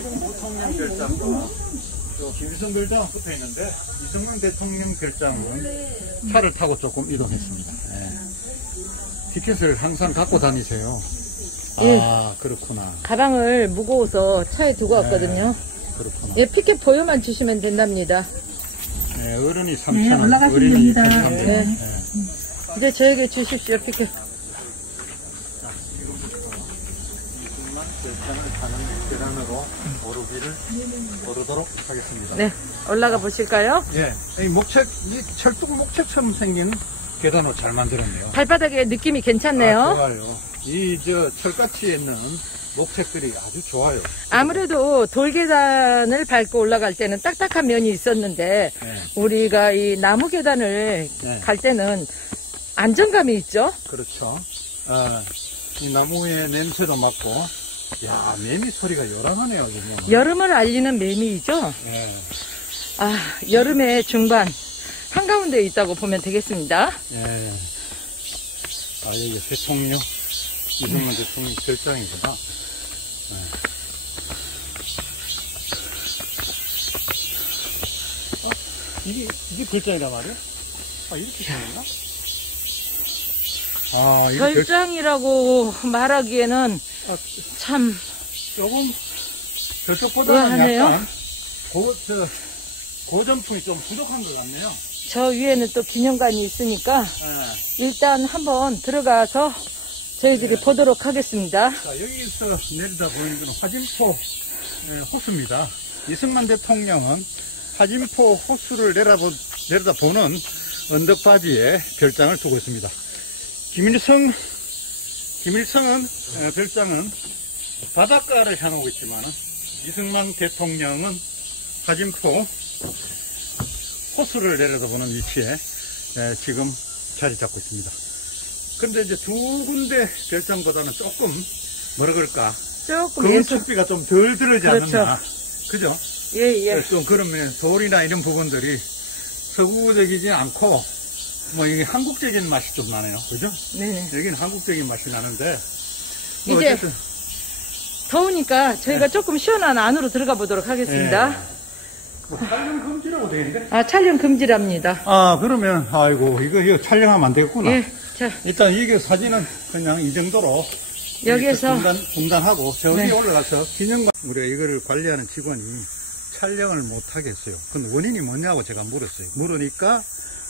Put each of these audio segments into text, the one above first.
이기봉 부통령 별장과 김일성 별장 붙어 있는데 이승만 대통령 별장은 차를 타고 조금 이동했습니다. 티켓을 항상 갖고 다니세요. 아, 그렇구나. 가방을 무거워서 차에 두고 왔거든요. 그렇구나. 예, 피켓 보여만 주시면 된답니다. 네, 어른이 3,000원, 어린이 1,300원. 네. 이제 저에게 주십시오, 피켓. 이승만 별장을 타는 계단으로 오르도록 하겠습니다. 네, 올라가 보실까요? 예, 이 철뚝 목책처럼 생긴 계단으로 잘 만들었네요. 발바닥에 느낌이 괜찮네요. 아, 좋아요. 철같이 있는 목책들이 아주 좋아요. 아무래도 돌계단을 밟고 올라갈 때는 딱딱한 면이 있었는데, 네. 우리가 이 나무 계단을 갈 때는 안정감이 있죠? 그렇죠. 이 나무의 냄새도 맡고, 야, 매미 소리가 요란하네요, 지금. 여름을 알리는 매미이죠? 네. 여름의 중반, 한가운데에 있다고 보면 되겠습니다. 예. 여기 대통령, 이승만 대통령 별장이구나. 이게 별장이란 말이야? 이렇게 생겼나? 이게 별장이라고 말하기에는 참 조금 저쪽보다는 의아하네요. 약간 고전풍이 좀 부족한 것 같네요. 저 위에는 또 기념관이 있으니까 일단 한번 들어가서 저희들이 보도록 하겠습니다. 자, 여기서 내리다 보이는 건 화진포 호수입니다. 이승만 대통령은 화진포 호수를 내려다보는 언덕바지에 별장을 두고 있습니다. 김일성은 별장은 바닷가를 향하고 있지만 이승만 대통령은 화진포 호수를 내려다보는 위치에 지금 자리 잡고 있습니다. 그런데 이제 두 군데 별장보다는 조금 뭐라 그럴까, 건축비가 좀 덜 들지 않느냐, 그죠? 예. 좀 그러면 돌이나 이런 부분들이 서구적이지 않고 이게 한국적인 맛이 좀 나네요, 그죠? 네네. 여기는 한국적인 맛이 나는데 이제 어쨌든 더우니까 저희가 조금 시원한 안으로 들어가 보도록 하겠습니다. 촬영 금지라고 되어 있는데? 촬영 금지랍니다. 그러면 이거 촬영하면 안 되겠구나. 예. 자, 일단 이게 사진은 그냥 이 정도로 여기에서 중단하고 저 위에 올라가서 기념관, 우리가 이거를 관리하는 직원이 촬영을 못 하겠어요. 그 원인이 뭐냐고 제가 물었어요. 물으니까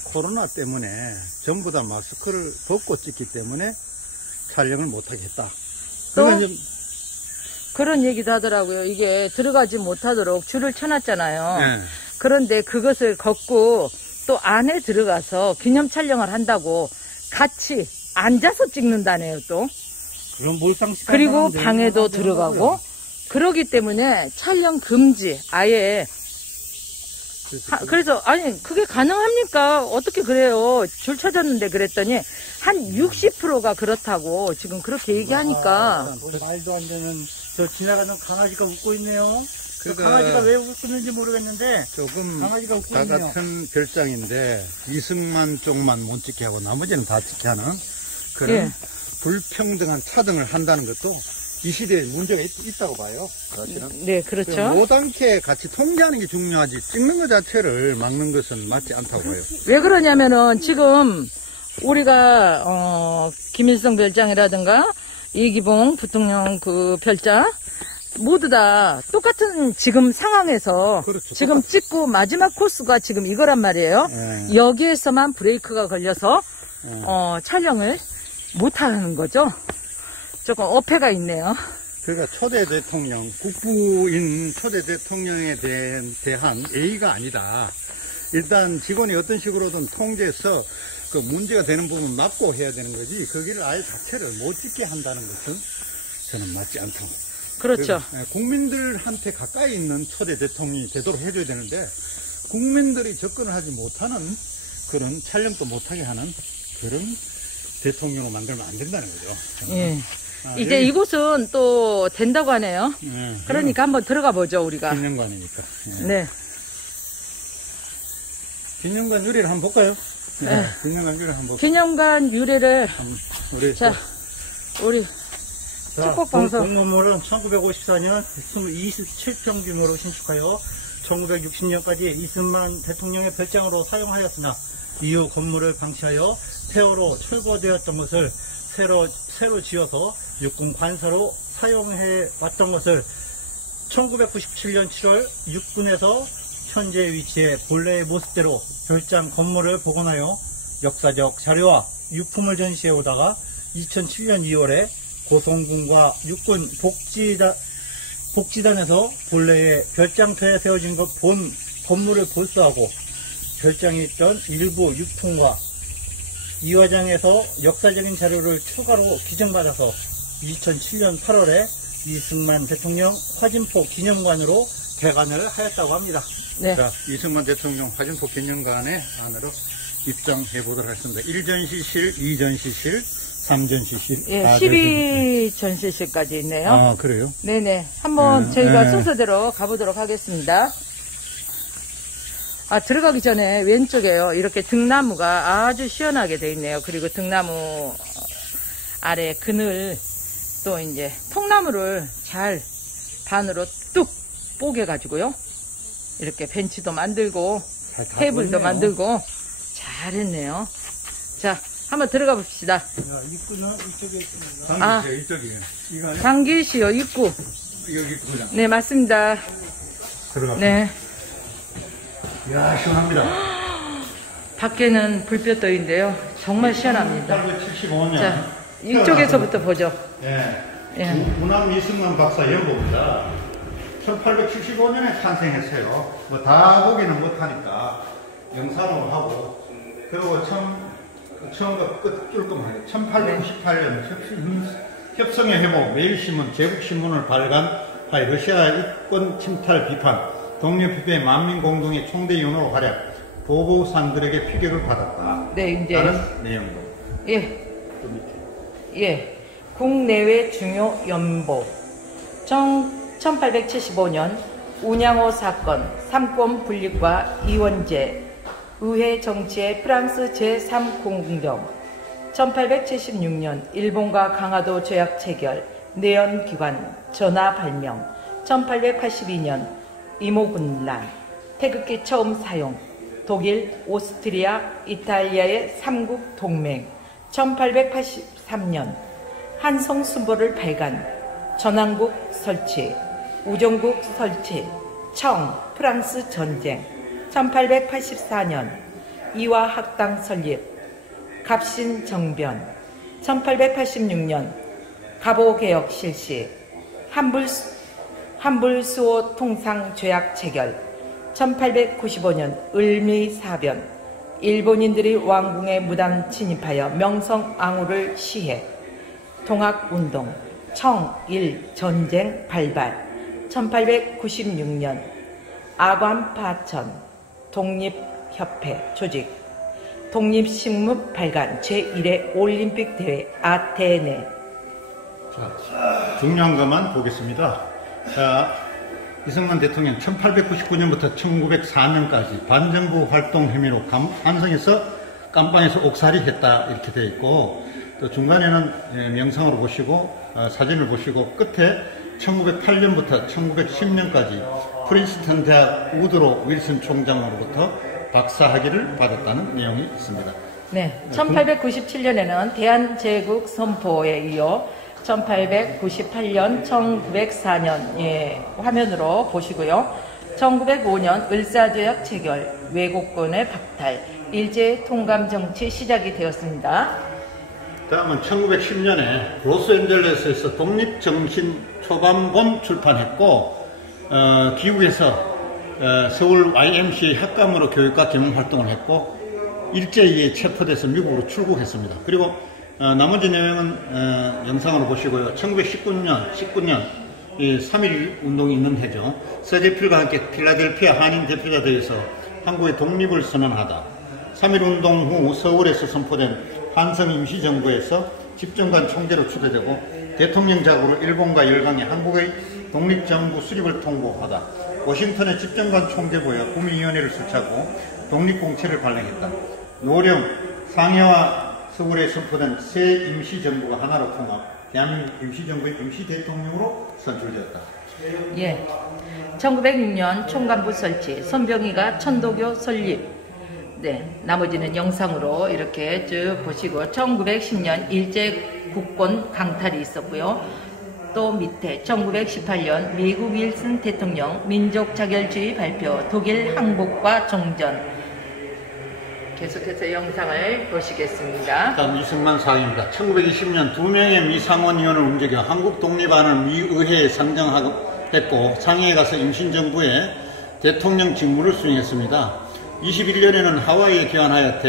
코로나 때문에 전부 다 마스크를 벗고 찍기 때문에 촬영을 못 하겠다. 또 그런 얘기도 하더라고요. 이게 들어가지 못하도록 줄을 쳐놨잖아요. 네. 그런데 그것을 걷고 또 안에 들어가서 기념 촬영을 한다고 같이 앉아서 찍는다네요, 또. 그리고 방에도 들어가고, 그러기 때문에 촬영 금지, 아예. 그래서, 그게 가능합니까? 어떻게 그래요? 줄 쳐졌는데 그랬더니, 한 60%가 그렇다고 지금 그렇게 얘기하니까. 말도 안 되는, 지나가는 강아지가 웃고 있네요. 강아지가 왜 웃는지 모르겠는데, 조금 강아지가 웃고 다 있네요. 같은 별장인데 이승만 쪽만 못 찍게 하고 나머지는 다 찍게 하는 그런 불평등한 차등을 한다는 것도 이 시대에 문제가 있다고 봐요, 사실은. 네, 그렇죠. 못않게 같이 통제하는 게 중요하지 찍는 것 자체를 막는 것은 맞지 않다고 봐요. 왜 그러냐면은 지금 우리가 김일성 별장이라든가 이기봉 부통령 그 별장 모두 다 똑같은 지금 상황에서 그렇죠. 지금 찍고 마지막 코스가 지금 이거란 말이에요. 여기에서만 브레이크가 걸려서 촬영을 못하는 거죠. 조금 어폐가 있네요. 그러니까 초대 대통령, 국부인 초대 대통령에 대한 예의가 아니다. 일단 직원이 어떤 식으로든 통제해서 그 문제가 되는 부분 막고 해야 되는 거지, 거기를 아예 자체를 못 찍게 한다는 것은 저는 맞지 않다고. 그렇죠. 국민들한테 가까이 있는 초대 대통령이 되도록 해줘야 되는데 국민들이 접근을 하지 못하는 그런 촬영도 못하게 하는 그런 대통령으로 만들면 안 된다는 거죠. 예. 이제 이곳은 또 된다고 하네요. 그러니까 한번 들어가 보죠, 우리가. 기념관이니까. 네. 기념관 유래를 한번 볼까요? 네. 기념관 유래 한번 볼까요? 기념관 유래를 우리 자, 우리 축복방송. 공무물은 1954년 27평 규모로 신축하여 1960년까지 이승만 대통령의 별장으로 사용하였으나 이후 건물을 방치하여 세월호 철거되었던 것을 새로 지어서 육군 관서로 사용해 왔던 것을 1997년 7월 육군에서 현재 위치의 본래의 모습대로 별장 건물을 복원하여 역사적 자료와 유품을 전시해 오다가 2007년 2월에 고성군과 육군 복지단에서 본래의 별장터에 세워진 본 건물을 볼수하고 별장에 있던 일부 유품과 이화장에서 역사적인 자료를 추가로 기증받아서 2007년 8월에 이승만 대통령 화진포 기념관으로 개관을 하였다고 합니다. 네. 자, 이승만 대통령 화진포 기념관에 안으로 입장해 보도록 하겠습니다. 1전시실, 2전시실, 3전시실, 예, 4전시실. 12전시실까지 있네요. 아, 그래요? 네네. 한번 네, 저희가 네. 순서대로 가보도록 하겠습니다. 들어가기 전에 왼쪽에요. 이렇게 등나무가 아주 시원하게 돼 있네요. 그리고 등나무 아래 그늘 또 이제 통나무를 잘 반으로 뚝 뽀개가지고요. 이렇게 벤치도 만들고 테이블도 보이네요. 만들고 잘했네요. 자, 한번 들어가 봅시다. 입구는 이쪽에 있습니다. 당기세요, 이쪽이에요. 이거 당기시오 입구. 여기 입구장. 네, 맞습니다. 들어가. 네. 이야, 시원합니다. 밖에는 불볕 더위인데요. 정말 시원합니다. 1875년. 자, 이쪽에서부터 보죠. 예. 예. 문암 이승만 박사 연고입니다. 1875년에 탄생했어요. 뭐 다 보기는 못하니까 영상으로 하고, 그리고 처음과 끝 뚫끔하게 1898년 협성의 회복 매일신문 제국신문을 발간하여 러시아 입권 침탈 비판 독립협회 만민공동의 총대위원으로 활약 보고상들에게 피격을 받았다. 네, 이제. 다른 내용도. 예. 예. 국내외 중요 연보. 1875년 운양호 사건, 삼권 분립과 이원제, 의회 정치의 프랑스 제3공동, 1876년 일본과 강화도 조약 체결, 내연기관 전화 발명, 1882년 이모군란, 태극기 처음 사용, 독일, 오스트리아, 이탈리아의 삼국 동맹, 1883년 한성순보를 발간, 전왕국 설치, 우정국 설치, 청, 프랑스 전쟁, 1884년 이화학당 설립, 갑신정변, 1886년 갑오개혁 실시, 한불수호 통상 조약 체결, 1895년 을미사변, 일본인들이 왕궁에 무단 침입하여 명성황후를 시해, 동학운동, 청일 전쟁 발발, 1896년 아관파천 독립협회 조직, 독립식물 발간 제1회 올림픽 대회 아테네. 자, 중요한 것만 보겠습니다. 자, 이승만 대통령 1899년부터 1904년까지 반정부 활동 혐의로 함성에서 깜방에서 옥살이 했다 이렇게 되어 있고, 또 중간에는 명상으로 보시고 사진을 보시고 끝에 1908년부터 1910년까지 프린스턴 대학 우드로 윌슨 총장으로부터 박사학위를 받았다는 내용이 있습니다. 네, 1897년에는 대한제국 선포에 이어 1898년, 1904년 화면으로 보시고요. 1905년 을사조약 체결, 외국권의 박탈, 일제 통감 정치 시작이 되었습니다. 다음은 1910년에 로스앤젤레스에서 독립정신 초반본 출판했고, 기국에서 서울 YMCA 학감으로 교육과 경영 활동을 했고, 일제히에 체포돼서 미국으로 출국했습니다. 그리고 나머지 내용은 영상으로 보시고요. 1919년 3.1 운동이 있는 해죠. 서재필과 함께 필라델피아 한인 대표자대회에서 한국의 독립을 선언하다. 3.1 운동 후 서울에서 선포된 한성 임시정부에서 집정관 총재로 추대되고 대통령 자구로 일본과 열강에 한국의 독립정부 수립을 통보하다. 워싱턴의 집정관 총재부여 구미위원회를 설치하고 독립공채를 발행했다. 노령, 상해와 서울에 선포된 새 임시정부가 하나로 통합, 대한민국 임시정부의 임시대통령으로 선출되었다. 예. 1906년 총간부 설치, 손병희가 천도교 설립. 네, 나머지는 영상으로 이렇게 쭉 보시고 1910년 일제 국권 강탈이 있었고요. 또 밑에 1918년 미국 윌슨 대통령 민족 자결주의 발표, 독일 항복과 종전. 계속해서 영상을 보시겠습니다. 다음 이승만 사항입니다. 1920년 2명의 미 상원의원을 움직여 한국 독립안을 미 의회에 상정했고 상해에 가서 임신정부의 대통령 직무를 수행했습니다. 21년에는 하와이에 귀환하여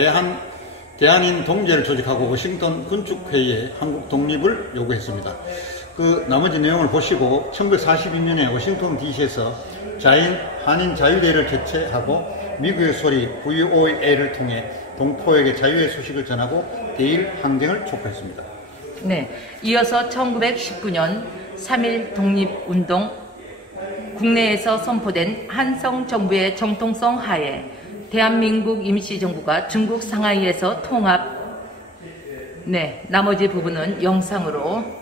대한인 동제를 조직하고 워싱턴 군축회의에 한국 독립을 요구했습니다. 그 나머지 내용을 보시고 1942년에 워싱턴 DC에서 한인 자유대회를 개최하고 미국의 소리 VOA를 통해 동포에게 자유의 소식을 전하고 대일 항쟁을 촉구했습니다. 네, 이어서 1919년 3.1 독립운동 국내에서 선포된 한성 정부의 정통성 하에 대한민국 임시정부가 중국 상하이에서 통합. 네, 나머지 부분은 영상으로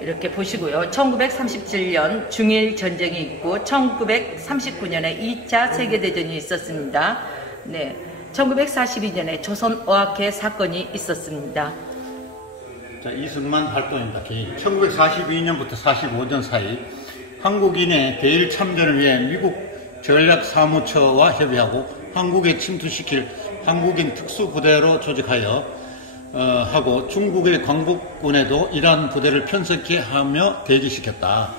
이렇게 보시고요. 1937년 중일 전쟁이 있고 1939년에 2차 세계대전이 있었습니다. 네, 1942년에 조선어학회 사건이 있었습니다. 자, 이승만 활동입니다. 1942년부터 45년 사이 한국인의 대일 참전을 위해 미국 전략사무처와 협의하고 한국에 침투시킬 한국인 특수부대로 조직하여 하고 중국의 광복군에도 이러한 부대를 편성케 하며 대기시켰다.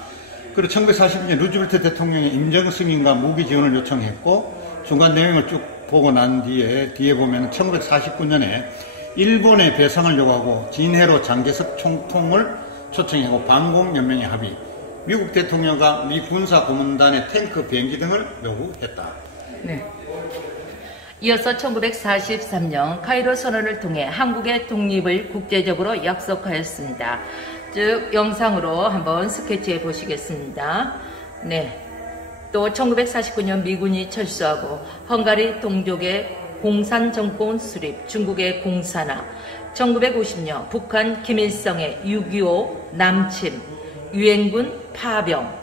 그리고 1942년 루즈벨트 대통령의 임정 승인과 무기 지원을 요청했고 중간 내용을 쭉 보고 난 뒤에 보면 1949년에 일본의 배상을 요구하고 진해로 장개석 총통을 초청하고 반공연맹에 합의, 미국 대통령과 미 군사 고문단의 탱크 비행기 등을 요구했다. 네. 이어서 1943년 카이로 선언을 통해 한국의 독립을 국제적으로 약속하였습니다. 즉 영상으로 한번 스케치해 보시겠습니다. 네. 또 1949년 미군이 철수하고 헝가리 동족의 공산 정권 수립, 중국의 공산화, 1950년 북한 김일성의 6.25 남침, 유엔군 파병.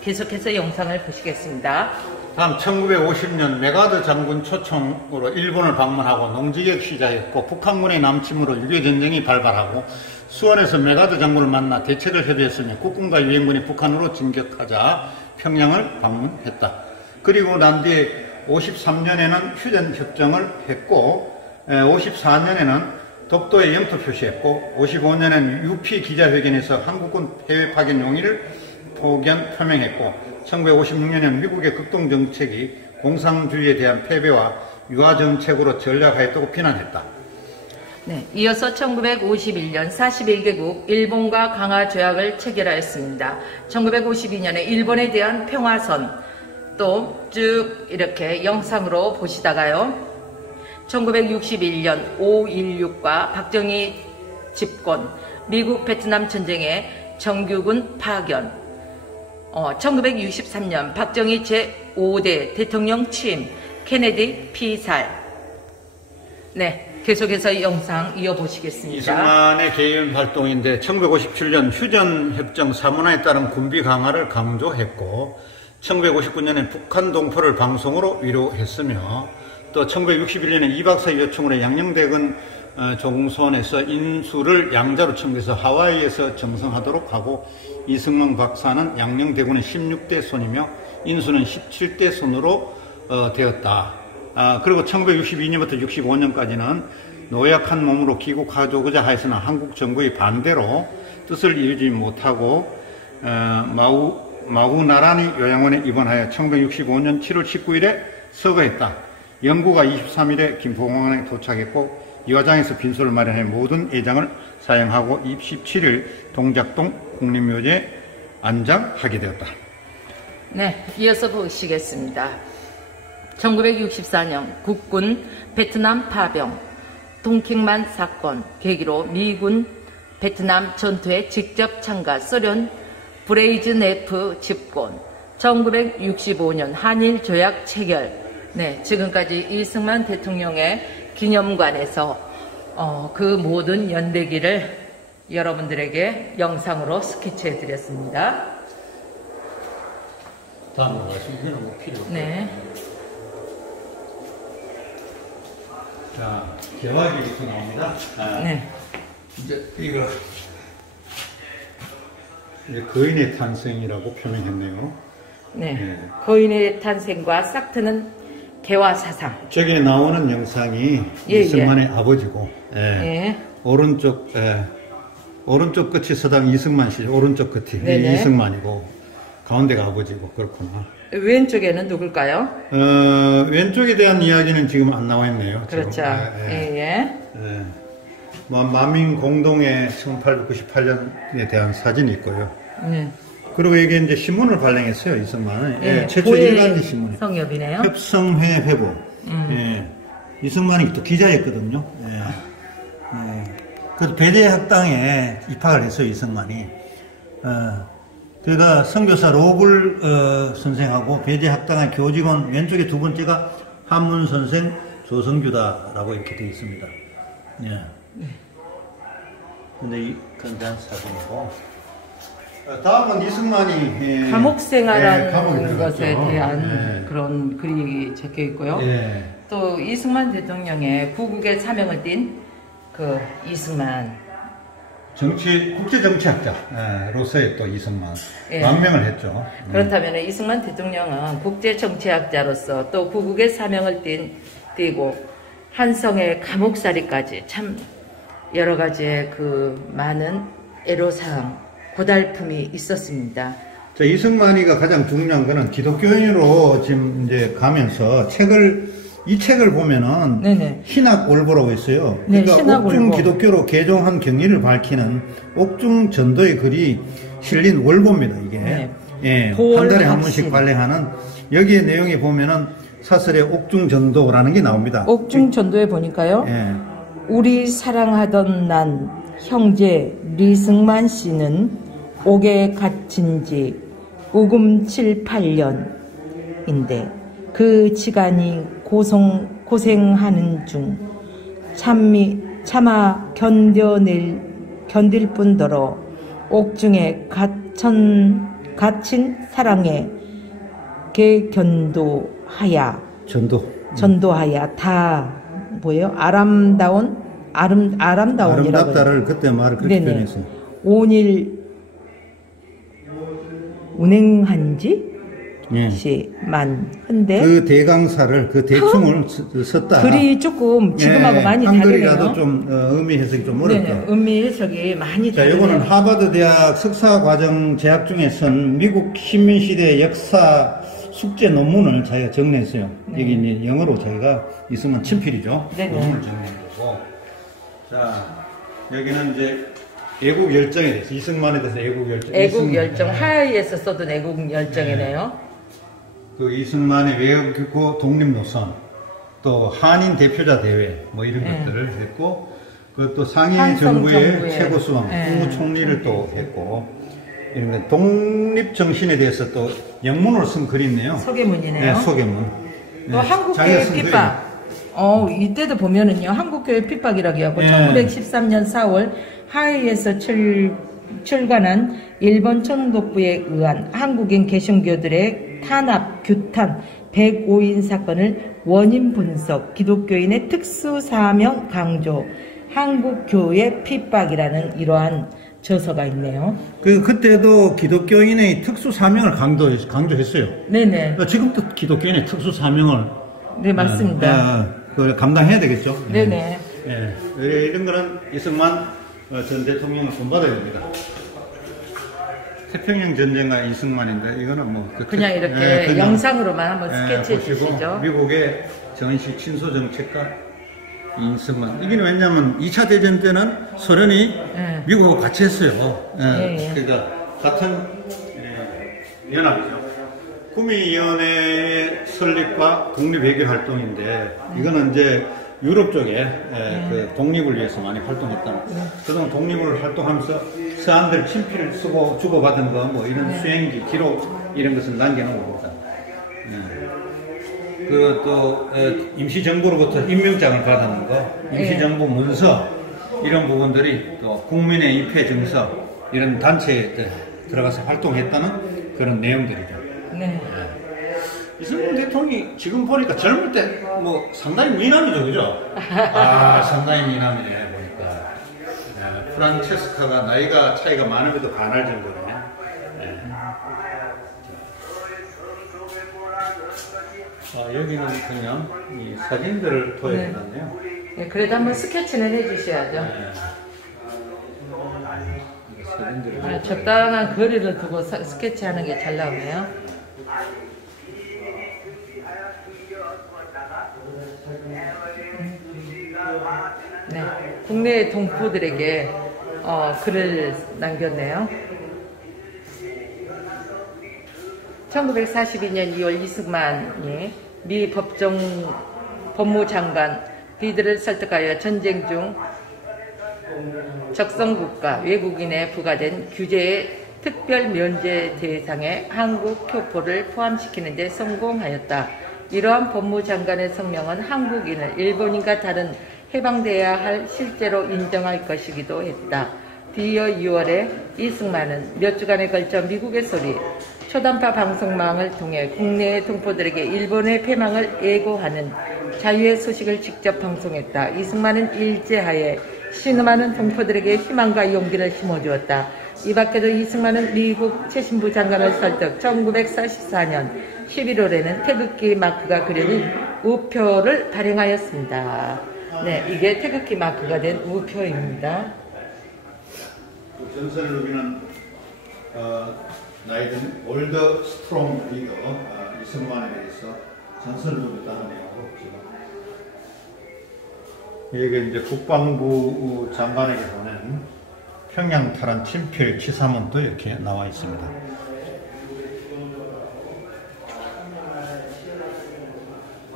계속해서 영상을 보시겠습니다. 다음 1950년 메가드 장군 초청으로 일본을 방문하고 농지개혁 시작했고 북한군의 남침으로 6.25 전쟁이 발발하고 수원에서 메가드 장군을 만나 대책을 협의했으며 국군과 유엔군이 북한으로 진격하자 평양을 방문했다. 그리고 난 뒤에 53년에는 휴전협정을 했고 54년에는 독도에 영토 표시했고 55년에는 UP 기자회견에서 한국군 해외 파견 용의를 표명했고 1956년에는 미국의 극동정책이 공산주의에 대한 패배와 유화정책으로 전략하였다고 비난했다. 네, 이어서 1951년 41개국 일본과 강화 조약을 체결하였습니다. 1952년에 일본에 대한 평화선 또 쭉 이렇게 영상으로 보시다가요. 1961년 5.16과 박정희 집권, 미국 베트남 전쟁에 정규군 파견, 1963년 박정희 제5대 대통령 취임, 케네디 피살. 네, 계속해서 영상 이어보시겠습니다. 이승만의 개인 활동인데 1957년 휴전협정 사문화에 따른 군비 강화를 강조했고 1959년에 북한 동포를 방송으로 위로했으며 또 1961년에 이 박사의 요청으로 양녕대군 종손에서 인수를 양자로 청구해서 하와이에서 정성하도록 하고 이승만 박사는 양녕대군의 16대 손이며 인수는 17대 손으로 되었다. 그리고 1962년부터 65년까지는 노약한 몸으로 귀국하고자 하였으나 한국 정부의 반대로 뜻을 이루지 못하고 마우나라니 요양원에 입원하여 1965년 7월 19일에 서거했다. 영구가 23일에 김포공항에 도착했고 이화장에서 빈소를 마련해 모든 예장을 사용하고 27일 동작동 국립묘지에 안장하게 되었다. 네, 이어서 보시겠습니다. 1964년 국군 베트남 파병, 동킹만 사건 계기로 미군 베트남 전투에 직접 참가, 소련 브레이즈네프 집권, 1965년 한일 조약 체결. 네, 지금까지 이승만 대통령의 기념관에서 그 모든 연대기를 여러분들에게 영상으로 스케치해 드렸습니다. 다음으로 말씀드리는 거 필요 없고. 네. 자, 개화기부터 나옵니다. 네. 이제 이거 이제 거인의 탄생이라고 표명했네요. 네. 네. 거인의 탄생과 싹트는 개화 사상. 저기 나오는 영상이 예, 이승만의 아버지고, 예. 예. 오른쪽 끝이 서당 이승만 씨, 오른쪽 끝이 네네. 이승만이고, 가운데가 아버지고, 그렇구나. 왼쪽에는 누굴까요? 왼쪽에 대한 이야기는 지금 안 나와 있네요. 그렇죠. 지금. 예, 예. 예. 만민 공동의 1898년에 대한 사진이 있고요. 네. 그리고 이게 이제 신문을 발행했어요, 이승만은. 예, 예, 최초 고해 일간지 신문. 성엽이네요. 협성회 회보. 예. 이승만이 또 기자였거든요. 예. 예. 그래서 배대학당에 입학을 했어요, 이승만이. 그가 선교사 로불 선생하고 배대학당의 교직원 왼쪽에 두 번째가 한문 선생 조성규다라고 이렇게 되어 있습니다. 예. 근데 이 건대한 사진이고. 다음은 이승만이 감옥 생활한 감옥에 것에 들어갔죠. 대한 그런 글이 적혀 있고요. 예. 또 이승만 대통령의 구국의 사명을 띤 그 이승만. 국제정치학자로서의 또 이승만. 예. 만명을 했죠. 그렇다면 이승만 대통령은 국제정치학자로서 또 구국의 사명을 띠고 한성의 감옥살이까지 참 여러 가지의 그 많은 애로사항, 고달픔이 있었습니다. 자, 이승만이가 가장 중요한 거는 기독교인으로 지금 이제 가면서 이 책을 보면은 네네. 신학월보라고 있어요. 네, 그러니까 신학월보. 옥중 기독교로 개종한 경위를 밝히는 옥중 전도의 글이 실린 월보입니다, 이게. 네. 예, 보월 한 달에 한 확신. 번씩 발행하는 여기에 내용에 보면은 사설의 옥중 전도라는 게 나옵니다. 옥중 전도에 보니까요. 예. 우리 사랑하던 난 형제 리승만 씨는 옥에 갇힌 지 우금 7, 8년인데 그 시간이 고생하는 중 차마 견딜 뿐더러 옥중에 갇힌 사랑에 개견도하야 전도하야 다 뭐예요? 아름다운 아름답다를 그때 말을 그렇게 네네. 표현했어요. 온일 운행한지 예. 시만 한데 그 대강사를 그 대충을 썼다. 글이 조금 지금하고 많이 한글이라도 다르네요. 좀 의미 해석이 좀 어렵다. 네, 의미 해석이 많이 자, 다르네요. 이거는 하버드 대학 석사 과정 재학 중에 쓴 미국 식민시대 역사 숙제 논문을 자기가 정리했어요. 여기 이제 영어로 자기가 이승만 친필이죠. 네네. 논문을 정리한 거고. 자, 여기는 이제 애국 열정에 대해서 이승만에 대해서 애국 열정. 애국 열정 하하이에서 써둔 애국 열정이네요. 그 이승만의 외국고 독립 노선, 또 한인 대표자 대회 뭐 이런 것들을 했고, 그것도 상해 한성 정부의 정부의, 최고 수왕, 국무총리를 또 했고, 이런 거 독립 정신에 대해서 또 영문으로 쓴 글이 있네요. 소개문이네요. 네, 소개문. 또 네, 한국교회 자기가 쓴 핍박. 이때도 보면은요, 한국교회 핍박이라고 하고, 예. 1913년 4월 하와이에서 출간한 일본 총독부에 의한 한국인 개신교들의 탄압, 규탄, 105인 사건을 원인 분석, 기독교인의 특수 사명 강조, 한국교회 핍박이라는 이러한 저서가 있네요. 그때도 기독교인의 특수 사명을 강조했어요. 네네. 지금도 기독교인의 특수 사명을 네, 맞습니다. 그걸 감당해야 되겠죠. 네네. 예, 이런 거는 이승만 전 대통령을 본받아야 됩니다. 태평양 전쟁과 이승만인데 이거는 뭐 그냥 이렇게 그냥, 영상으로만 한번 스케치해 보시고 주시죠. 미국의 전시 친소 정책가 이승만. 이게 왜냐면 2차 대전 때는 소련이 미국하고 같이 했어요. 그러니까 같은 연합이죠. 구미위원회 설립과 독립외교 활동인데 이거는 이제 유럽 쪽에 그 독립을 위해서 많이 활동했다. 그동안 독립을 활동하면서 서한들 친필을 쓰고 주고받은 거 뭐 이런 수행기, 기록 이런 것을 남겨놓은 겁니다. 그 또 임시정부로부터 임명장을 받은 거, 임시정부 문서 이런 부분들이 또 국민의 입회 증서 이런 단체에 들어가서 활동했다는 그런 내용들이죠. 네. 이승만 대통령이 지금 보니까 젊을 때 뭐 상당히 미남이죠, 그죠? 아, 상당히 미남이네 보니까. 프란체스카가 나이가 차이가 많음에도 반할 정도네. 여기는 그냥 이 사진들을 보여드렸네요. 네, 그래도 한번 스케치는 해주셔야죠. 사진들을 적당한 거리를 두고 스케치하는 게 잘 나오네요. 네, 국내 동포들에게 글을 남겼네요. 1942년 2월 이승만이 미 법무장관 비들을 설득하여 전쟁 중 적성국가 외국인에 부과된 규제의 특별 면제 대상에 한국 교포를 포함시키는 데 성공하였다. 이러한 법무장관의 성명은 한국인을 일본인과 다른 해방돼야 할 실제로 인정할 것이기도 했다. 뒤이어 6월에 이승만은 몇 주간에 걸쳐 미국의 소리, 초단파 방송망을 통해 국내의 동포들에게 일본의 패망을 예고하는 자유의 소식을 직접 방송했다. 이승만은 일제하에 신음하는 동포들에게 희망과 용기를 심어주었다. 이 밖에도 이승만은 미국 최신부 장관을 설득 1944년 11월에는 태극기 마크가 그려진 우표를 발행하였습니다. 네, 이게 태극기 마크가 된 우표입니다. 전선을 누비는 나이든 올더 스트롱 리더 이승만에 대해서 전선을 누볐다는 내용으로 이게 이제 국방부 장관에게 보낸 평양 탈환 친필 치사문도 이렇게 나와 있습니다.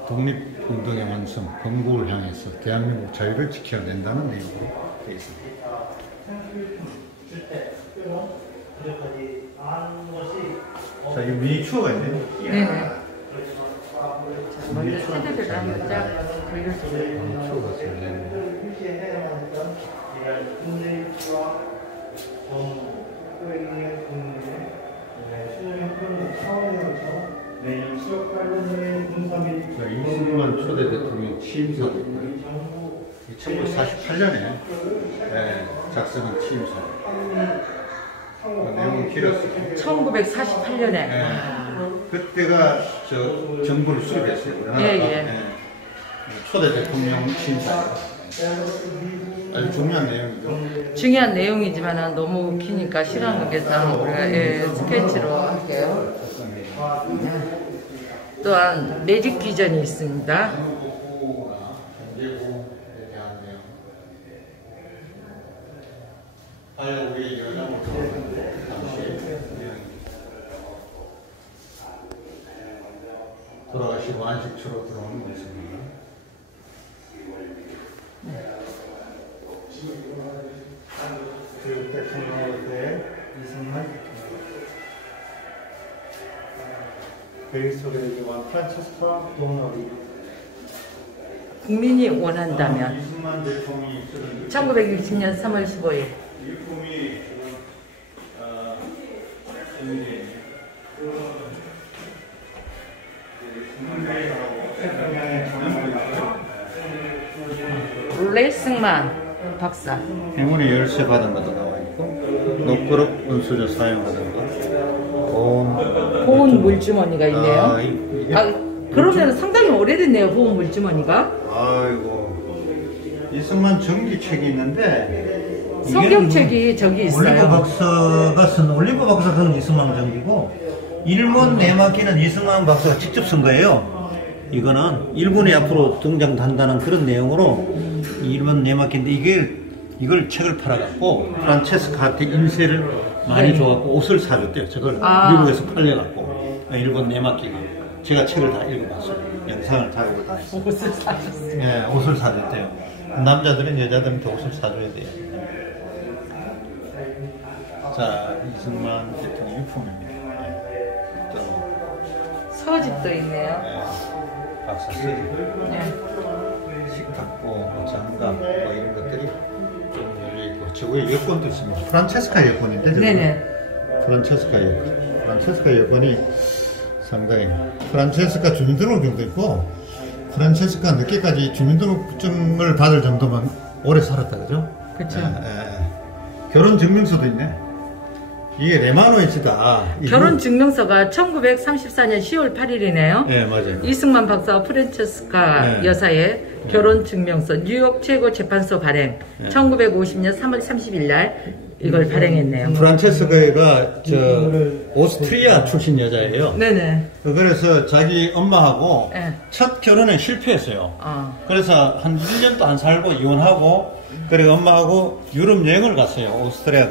독립운동의 완성, 건국을 향해서 대한민국 자유를 지켜낸다는 내용으로 되어 있습니다. 자, 이 미니추어가 있네요. 네네. 먼저 세대를 한번 쫙 돌려주세요. 미니추어가 있네요. 이승만 초대 대통령 취임사도 있고요. 1948년에 작성한 취임사. 내용은 길었어요. 1948년에. 그때가 정부를 수립했어요. 초대 대통령 취임사. 아주 중요한 내용이죠. 중요한 내용이지만 너무 기니까 시간 관계상 우리가 스케치로 할게요. 또한 매직 비전이 있습니다. 돌아가시고 안식처로 들어오는 것입니다. 교육 대통령 때 이승만 베이스토리에 프란체스카 도너리 국민이 원한다면 이승만 대통령이 1960년 3월 15일 일품이 레이승만 박사 행운의 열쇠 받은 것도 나와 있고 녹그릇 은수저 사용하던 것 보온 물주머니가 있네요. 그러면 상당히 오래됐네요. 보온 물주머니가. 아이고 이승만 전기책이 있는데 성경책이 저기 있어요. 올리브 박사가 쓴 이승만 전기고 일본 내막기는 이승만 박사가 직접 쓴 거예요. 이거는 일본이 앞으로 등장한다는 그런 내용으로 일본 내막기인데 이걸 책을 팔아갖고 프란체스카한테 인쇄를 많이 줘갖고 옷을 사줬대요. 저걸 미국에서 팔려갖고 일본 내막기가 제가 책을 다 읽어봤어요. 영상을 다 읽어봤어요. 옷을 사줬어요. 네, 옷을 사줬대요. 남자들은 여자들한테 옷을 사줘야 돼요. 자, 이승만 대통령 유품입니다. 서집도 있네요. 박사 서집. 식탁보, 장갑 뭐 이런 것들이 좀 최고의 여권도 있습니다. 프란체스카 여권인데, 네네. 프란체스카 여권. 프란체스카 여권이 상당히, 프란체스카 주민등록증도 있고, 프란체스카 늦게까지 주민등록증을 받을 정도면 오래 살았다, 그죠? 그쵸. 결혼 증명서도 있네. 이게 레마노이츠다. 결혼 증명서가 1934년 10월 8일이네요. 네, 맞아요. 이승만 박사와 프란체스카 네. 여사의 결혼 증명서 뉴욕 최고 재판소 발행. 1950년 3월 30일 날 이걸 발행했네요. 프란체스카가 오스트리아 출신 여자예요. 네네. 그래서 자기 엄마하고 네. 첫 결혼에 실패했어요. 그래서 한 1년도 안 살고 이혼하고, 그리고 엄마하고 유럽 여행을 갔어요. 오스트리아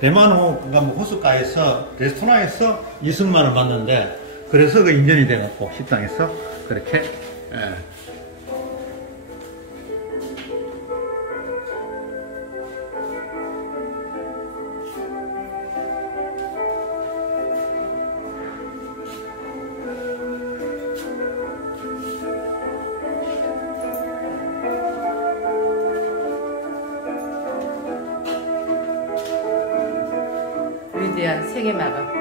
레마노가 호숫가에서 레스토랑에서 이승만을 만났는데, 그래서 그 인연이 돼갖고 식당에서 그렇게. 위대한 세계 마감.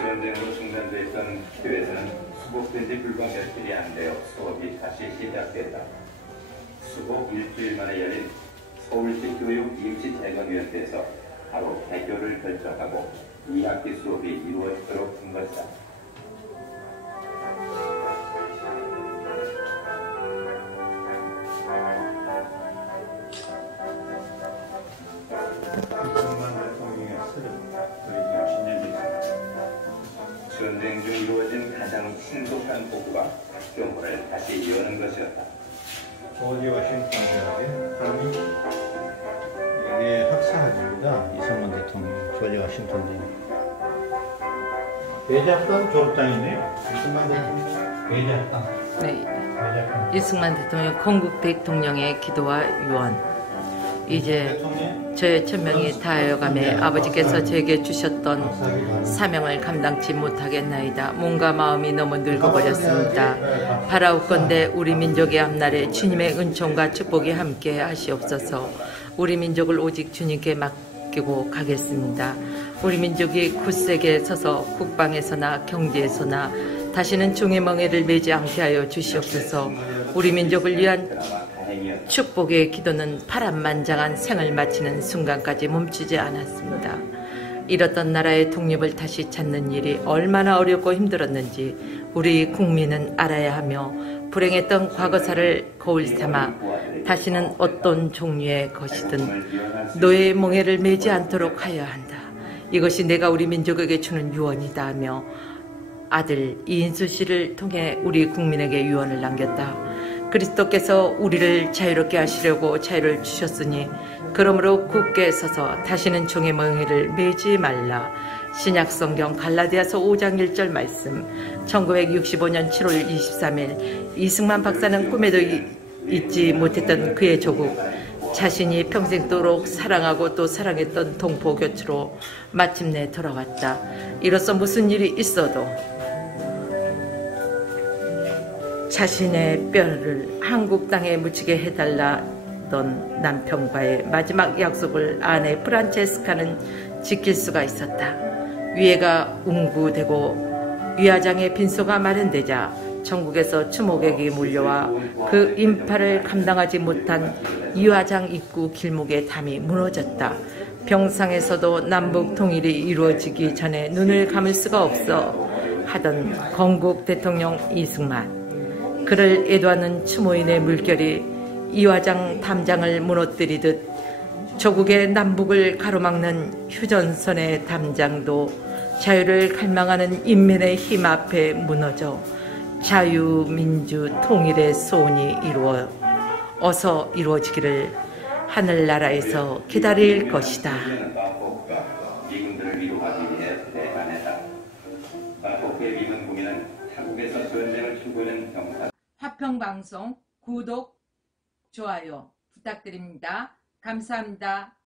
전쟁으로 중단돼 있던 학교에서는 수복된 지 불과 며칠이 안 되어 수업이 다시 시작됐다. 수복 일주일 만에 열린 서울시 교육임시재건위원회에서 바로 개교를 결정하고 2학기 수업이 이루어지도록 한 것이다. 전쟁 중 이루어진 가장 신속한 복구가 학교 문을 다시 여는 것이었다. 조지 워싱턴 대학의 사람이, 이게 학사학위입니다. 이승만 대통령, 조지 워싱턴 대학. 외작단 졸업장이네요. 이승만 대통령 외작단. 네. 외작단. 이승만 대통령, 건국 대통령의 기도와 유언. 이제 저의 천명이 다하여감에 아버지께서 제게 주셨던 사명을 감당치 못하겠나이다. 몸과 마음이 너무 늙어버렸습니다. 바라옵건대 우리 민족의 앞날에 주님의 은총과 축복이 함께 하시옵소서. 우리 민족을 오직 주님께 맡기고 가겠습니다. 우리 민족이 굳세게 서서 국방에서나 경제에서나 다시는 종의 멍에를 매지 않게 하여 주시옵소서. 우리 민족을 위한 축복의 기도는 파란만장한 생을 마치는 순간까지 멈추지 않았습니다. 잃었던 나라의 독립을 다시 찾는 일이 얼마나 어렵고 힘들었는지 우리 국민은 알아야 하며, 불행했던 과거사를 거울 삼아 다시는 어떤 종류의 것이든 노예의 멍에를 매지 않도록 하여야 한다. 이것이 내가 우리 민족에게 주는 유언이다 하며 아들 이인수 씨를 통해 우리 국민에게 유언을 남겼다. 그리스도께서 우리를 자유롭게 하시려고 자유를 주셨으니 그러므로 굳게 서서 다시는 종의 멍에를 매지 말라. 신약성경 갈라디아서 5장 1절 말씀. 1965년 7월 23일 이승만 박사는 꿈에도 잊지 못했던 그의 조국, 자신이 평생도록 사랑하고 또 사랑했던 동포교추로 마침내 돌아왔다. 이로써 무슨 일이 있어도 자신의 뼈를 한국 땅에 묻히게 해달라던 남편과의 마지막 약속을 아내 프란체스카는 지킬 수가 있었다. 위해가 웅구되고 위화장의 빈소가 마련되자 전국에서 추모객이 몰려와 그 인파를 감당하지 못한 위화장 입구 길목의 담이 무너졌다. 병상에서도 남북 통일이 이루어지기 전에 눈을 감을 수가 없어 하던 건국 대통령 이승만. 그를 애도하는 추모인의 물결이 이화장 담장을 무너뜨리듯 조국의 남북을 가로막는 휴전선의 담장도 자유를 갈망하는 인민의 힘 앞에 무너져 자유민주 통일의 소원이 어서 이루어지기를 하늘나라에서 기다릴 것이다. 미군들을 위로하기 위해 대관했다. 마포크의 미군 국민은 타국에서 전쟁을 추구하는 병사 화평방송 구독, 좋아요 부탁드립니다. 감사합니다.